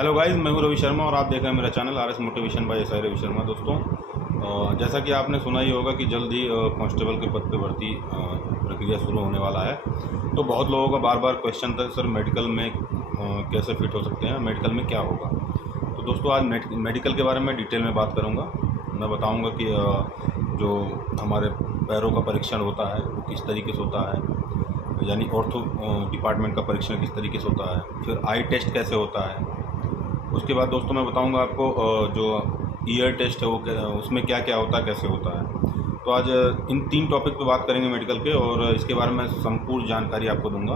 Hello guys, मैं हूं रवि शर्मा और आप देख रहे हैं मेरा channel R S motivation by S I Ravi Sharma. दोस्तों, जैसा कि आपने सुना ही होगा कि जल्द ही कांस्टेबल के पद पे भर्ती प्रक्रिया शुरू होने वाला है। तो बहुत लोगों का बार बार क्वेश्चन था, सर मेडिकल में कैसे फिट हो सकते हैं, मेडिकल में क्या होगा। तो दोस्तों, आज मेडिकल के बारे में डिटेल में बात करूँगा। मैं बताऊँगा कि जो हमारे पैरों का परीक्षण होता है वो किस तरीके से होता है, यानी ऑर्थो डिपार्टमेंट का परीक्षण किस तरीके से होता है, फिर आई टेस्ट कैसे होता है। उसके बाद दोस्तों मैं बताऊंगा आपको जो ईयर टेस्ट है वो उसमें क्या क्या होता है, कैसे होता है। तो आज इन 3 टॉपिक पे बात करेंगे मेडिकल के, और इसके बारे में संपूर्ण जानकारी आपको दूंगा।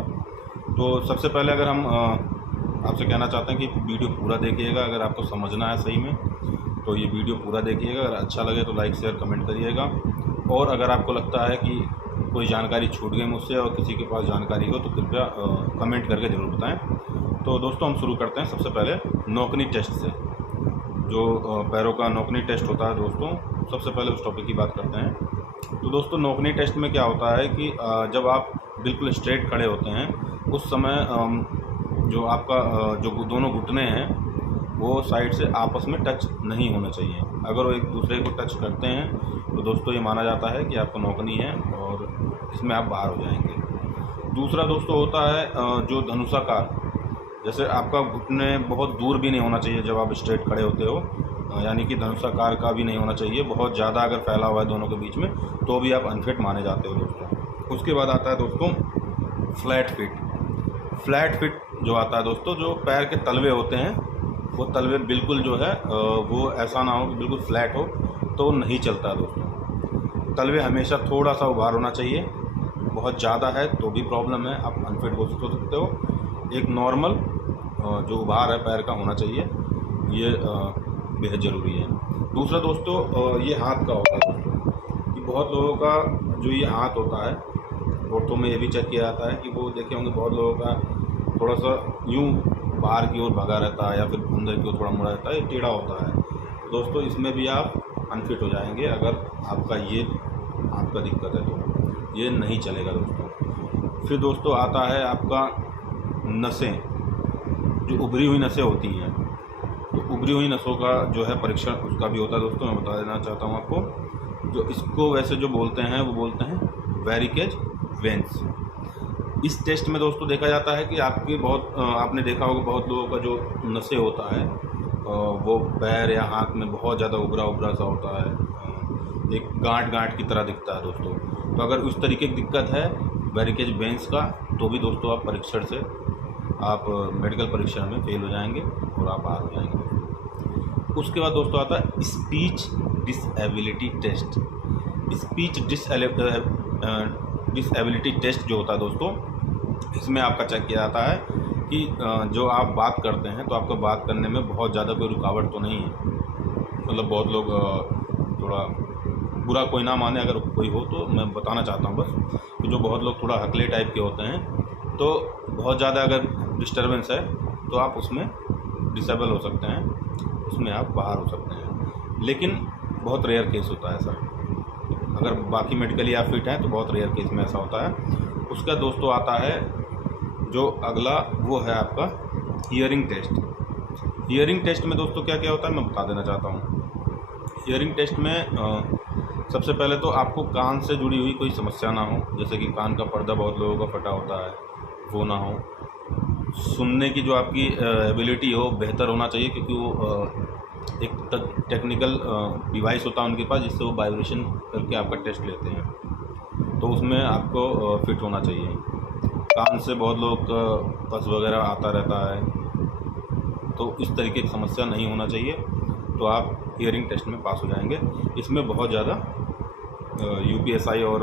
तो सबसे पहले अगर हम आपसे कहना चाहते हैं कि वीडियो पूरा देखिएगा। अगर आपको समझना है सही में तो ये वीडियो पूरा देखिएगा। अगर अच्छा लगे तो लाइक शेयर कमेंट करिएगा, और अगर आपको लगता है कि कोई जानकारी छूट गई मुझसे और किसी के पास जानकारी हो तो कृपया कमेंट करके ज़रूर बताएं। तो दोस्तों, हम शुरू करते हैं सबसे पहले नौकनी टेस्ट से। जो पैरों का नौकनी टेस्ट होता है दोस्तों, सबसे पहले उस टॉपिक की बात करते हैं। तो दोस्तों, नौकनी टेस्ट में क्या होता है कि जब आप बिल्कुल स्ट्रेट खड़े होते हैं उस समय जो आपका जो दोनों घुटने हैं वो साइड से आपस में टच नहीं होना चाहिए। अगर वो एक दूसरे को टच करते हैं तो दोस्तों ये माना जाता है कि आपको नौकनी है और इसमें आप बाहर हो जाएंगे। दूसरा दोस्तों होता है जो धनुषाकार, जैसे आपका घुटने बहुत दूर भी नहीं होना चाहिए जब आप स्ट्रेट खड़े होते हो, यानी कि धनुषाकार का भी नहीं होना चाहिए। बहुत ज़्यादा अगर फैला हुआ है दोनों के बीच में तो भी आप अनफिट माने जाते हो दोस्तों। उसके बाद आता है दोस्तों फ्लैट फिट। फ्लैट फिट जो आता है दोस्तों, जो पैर के तलवे होते हैं वो तलवे बिल्कुल जो है वो ऐसा ना हो कि बिल्कुल फ्लैट हो, तो नहीं चलता है दोस्तों। तलवे हमेशा थोड़ा सा उभार होना चाहिए। बहुत ज़्यादा है तो भी प्रॉब्लम है, आप अनफिट घोषित हो सकते हो। एक नॉर्मल जो उभार है पैर का होना चाहिए, ये बेहद ज़रूरी है। दूसरा दोस्तों ये हाथ का होता है दोस्तों, कि बहुत लोगों का जो ये हाथ होता है, औरतों में ये भी चेक किया जाता है कि वो देखे होंगे बहुत लोगों का थोड़ा सा यूँ बाहर की ओर भगा रहता है या फिर अंदर की ओर थोड़ा मुड़ा रहता है, ये टेढ़ा होता है। तो दोस्तों इसमें भी आप अनफिट हो जाएंगे अगर आपका ये हाथ का दिक्कत है, तो ये नहीं चलेगा दोस्तों। फिर दोस्तों आता है आपका नसें, जो उभरी हुई नसें होती हैं। तो उभरी हुई नसों का जो है परीक्षण उसका भी होता है दोस्तों। मैं बता देना चाहता हूँ आपको, जो इसको वैसे जो बोलते हैं वो बोलते हैं वेरिकेज वेन्स। इस टेस्ट में दोस्तों देखा जाता है कि आपके आपने देखा होगा बहुत लोगों का जो नसें होता है वो पैर या हाथ में बहुत ज़्यादा उभरा उभरा सा होता है, एक गांठ की तरह दिखता है दोस्तों। तो अगर उस तरीके की दिक्कत है वेरिकेज वेन्स का, तो भी दोस्तों आप परीक्षण से आप मेडिकल परीक्षण में फेल हो जाएंगे और आप बाहर हो जाएंगे। उसके बाद दोस्तों आता है speech disability test. Speech disability test जो होता है दोस्तों, इसमें आपका चेक किया जाता है कि जो आप बात करते हैं तो आपको बात करने में बहुत ज़्यादा कोई रुकावट तो नहीं है। मतलब बहुत लोग थोड़ा बुरा कोई ना माने अगर कोई हो, तो मैं बताना चाहता हूँ बस कि जो बहुत लोग थोड़ा हकले टाइप के होते हैं, तो बहुत ज़्यादा अगर डिस्टर्बेंस है तो आप उसमें डिसेबल हो सकते हैं, उसमें आप बाहर हो सकते हैं। लेकिन बहुत रेयर केस होता है सर, अगर बाकी मेडिकली आप फिट हैं तो बहुत रेयर केस में ऐसा होता है। उसका दोस्तों आता है जो अगला, वो है आपका हियरिंग टेस्ट। हियरिंग टेस्ट में दोस्तों क्या क्या होता है मैं बता देना चाहता हूँ। हियरिंग टेस्ट में सबसे पहले तो आपको कान से जुड़ी हुई कोई समस्या ना हो, जैसे कि कान का पर्दा बहुत लोगों का फटा होता है वो ना हो। सुनने की जो आपकी एबिलिटी हो बेहतर होना चाहिए, क्योंकि वो एक टेक्निकल डिवाइस होता है उनके पास जिससे वो वाइब्रेशन करके आपका टेस्ट लेते हैं, तो उसमें आपको फिट होना चाहिए। कान से बहुत लोग का पस वगैरह आता रहता है, तो इस तरीके की समस्या नहीं होना चाहिए, तो आप हियरिंग टेस्ट में पास हो जाएंगे। इसमें बहुत ज़्यादा यूपीएसआई और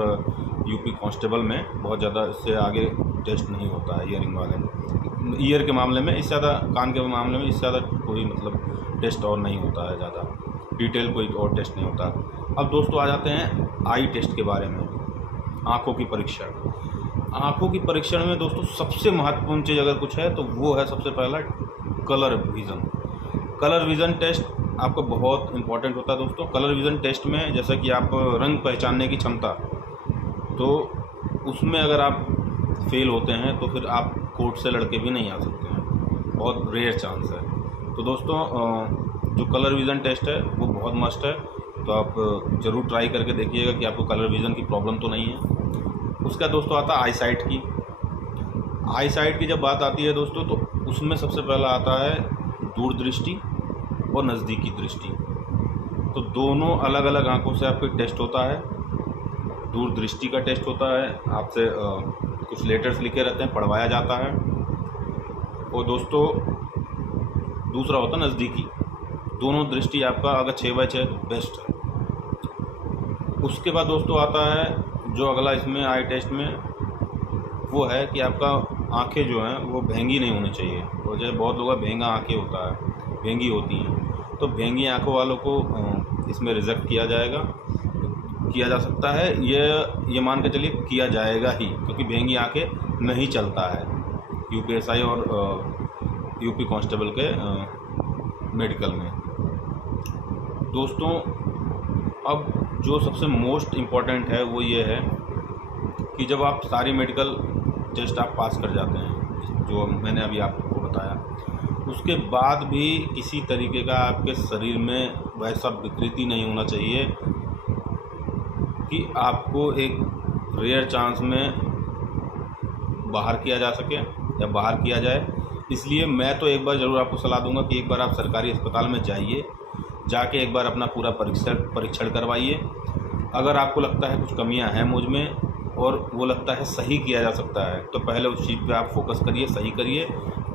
यूपी कांस्टेबल में बहुत ज़्यादा इससे आगे टेस्ट नहीं होता है हियरिंग वाले में। ईयर के मामले में इससे ज़्यादा, कान के मामले में इससे ज़्यादा कोई मतलब टेस्ट और नहीं होता है, ज़्यादा डिटेल कोई और टेस्ट नहीं होता। अब दोस्तों आ जाते हैं आई टेस्ट के बारे में, आँखों की परीक्षण। आँखों की परीक्षण में दोस्तों सबसे महत्वपूर्ण चीज़ अगर कुछ है तो वो है सबसे पहला colour vision. Colour vision test आपका बहुत इंपॉर्टेंट होता है दोस्तों। कलर विज़न टेस्ट में जैसा कि आप रंग पहचानने की क्षमता, तो उसमें अगर आप फेल होते हैं तो फिर आप कोर्ट से लड़के भी नहीं आ सकते हैं, बहुत रेयर चांस है। तो दोस्तों जो कलर विज़न टेस्ट है वो बहुत मस्ट है, तो आप ज़रूर ट्राई करके देखिएगा कि आपको कलर विज़न की प्रॉब्लम तो नहीं है। उसका दोस्तों आता है आई साइट की। आई साइट की जब बात आती है दोस्तों, तो उसमें सबसे पहला आता है दूर दृष्टि और नज़दीकी दृष्टि। तो दोनों अलग अलग आँखों से आपके टेस्ट होता है। दूर दृष्टि का टेस्ट होता है, आपसे कुछ लेटर्स लिखे रहते हैं, पढ़वाया जाता है। और दोस्तों दूसरा होता है नज़दीकी। दोनों दृष्टि आपका अगर 6/6 तो बेस्ट है। उसके बाद दोस्तों आता है जो अगला इसमें आई टेस्ट में, वो है कि आपका आंखें जो हैं वो भेंगी नहीं होनी चाहिए। और जैसे बहुत लोगों का भेंगा आंखें होता है, भेंगी होती हैं, तो भेंगी आंखों वालों को इसमें रिजेक्ट किया जा सकता है। ये मान के चलिए किया जाएगा ही, क्योंकि भेंगी आंखें नहीं चलता है यूपीएसआई और यूपी कांस्टेबल के मेडिकल में। दोस्तों अब जो सबसे मोस्ट इम्पॉर्टेंट है वो ये है कि जब आप सारी मेडिकल टेस्ट आप पास कर जाते हैं, जो मैंने अभी आपको बताया, उसके बाद भी किसी तरीके का आपके शरीर में वैसा विकृति नहीं होना चाहिए कि आपको एक रेयर चांस में बाहर किया जा सके या बाहर किया जाए। इसलिए मैं तो एक बार ज़रूर आपको सलाह दूंगा कि एक बार आप सरकारी अस्पताल में जाइए, जाके एक बार अपना पूरा परीक्षण करवाइए। अगर आपको लगता है कुछ कमियां हैं मुझ में और वो लगता है सही किया जा सकता है, तो पहले उस चीज़ पे आप फोकस करिए, सही करिए।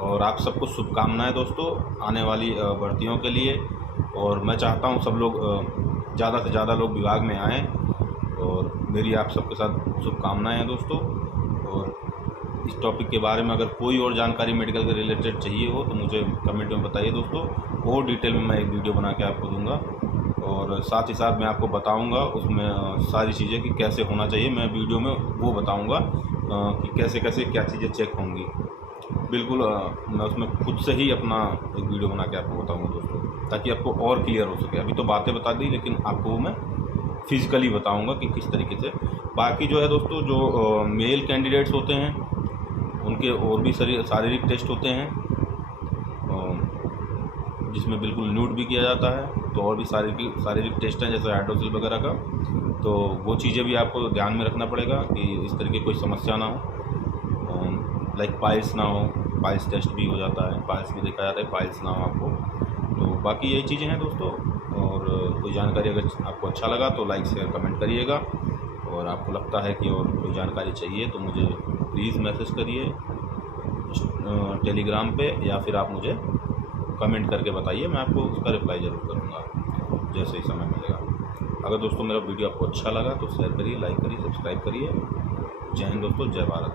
और आप सबको शुभकामनाएं दोस्तों आने वाली भर्तियों के लिए। और मैं चाहता हूं सब लोग ज़्यादा से ज़्यादा लोग विभाग में आएँ, और मेरी आप सबके साथ शुभकामनाएं हैं दोस्तों। और इस टॉपिक के बारे में अगर कोई और जानकारी मेडिकल के रिलेटेड चाहिए हो तो मुझे कमेंट में बताइए दोस्तों, और डिटेल में मैं एक वीडियो बना के आपको दूंगा। और साथ ही साथ मैं आपको बताऊंगा उसमें सारी चीज़ें कि कैसे होना चाहिए। मैं वीडियो में वो बताऊंगा कि कैसे कैसे क्या चीज़ें चेक होंगी। बिल्कुल मैं उसमें खुद से ही अपना एक वीडियो बना के आपको बताऊंगा दोस्तों, ताकि आपको और क्लियर हो सके। अभी तो बातें बता दी, लेकिन आपको वो मैं फिज़िकली बताऊँगा कि किस तरीके से। बाकी जो है दोस्तों, जो मेल कैंडिडेट्स होते हैं उनके और भी शारीरिक टेस्ट होते हैं, जिसमें बिल्कुल न्यूड भी किया जाता है। तो और भी शारीरिक टेस्ट हैं जैसे हाइड्रोसिल वगैरह का, तो वो चीज़ें भी आपको ध्यान में रखना पड़ेगा कि इस तरीके कोई समस्या ना हो, लाइक पाइल्स ना हो। पाइल्स टेस्ट भी हो जाता है, पाइल्स भी देखा जाता है, पाइल्स ना हो आपको। तो बाकी यही चीज़ें हैं दोस्तों। और कोई जानकारी अगर आपको अच्छा लगा तो लाइक शेयर कमेंट करिएगा। और आपको लगता है कि और कोई जानकारी चाहिए तो मुझे प्लीज़ मैसेज करिए टेलीग्राम पे, या फिर आप मुझे कमेंट करके बताइए, मैं आपको उसका रिप्लाई ज़रूर करूँगा जैसे ही समय मिलेगा। अगर दोस्तों मेरा वीडियो आपको अच्छा लगा तो शेयर करिए, लाइक करिए, सब्सक्राइब करिए। जय हिंद दोस्तों, जय भारत।